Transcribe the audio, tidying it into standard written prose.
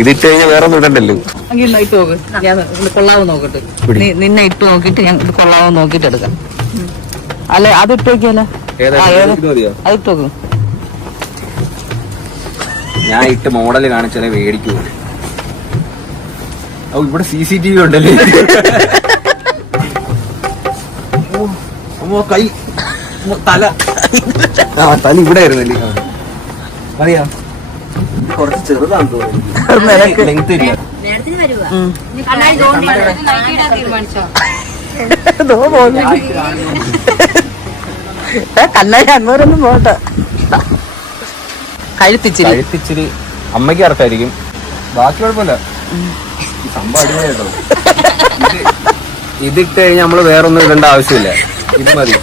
ഇതിട്ട് കഴിഞ്ഞാൽ വേറെ ഒന്നും ഇടണ്ടല്ലോ. ഇട്ട് നോക്ക്, ഞാൻ കൊള്ളാവോ നോക്കട്ടെ. നിന്നെ ഇട്ട് നോക്കിട്ട് ഞാൻ ഇത് കൊള്ളാവോ നോക്കിട്ട് എടുക്കാം. അല്ല അത് ഇട്ട് നോക്കിയാലോ, അത് ഇട്ട് നോക്ക്. ഞാൻ ഇട്ട് മോഡല് കാണിച്ചാലേ മേടിക്കൂ. ഓ ഇവിടെ CCTV ഉണ്ടല്ലേ. കൈ തല തല ഇവിടെ ആയിരുന്നല്ലേ. അറിയാം കുറച്ച് ചെറുതാണെന്ന് തോന്നുന്നു, ലെങ്ത് ഇല്ല. കണ്ണാടി അന്നൂരൊന്നും പോട്ടെ. കഴുത്തിച്ചിരി അമ്മയ്ക്ക് അർത്ഥമായിരിക്കും, ബാക്കി കുഴപ്പമില്ല. സംഭവം അടിപൊളിയായിട്ടോ. ഇതിട്ട് കഴിഞ്ഞാൽ നമ്മള് വേറൊന്നും ഇടേണ്ട ആവശ്യമില്ല, ഇത് മതി.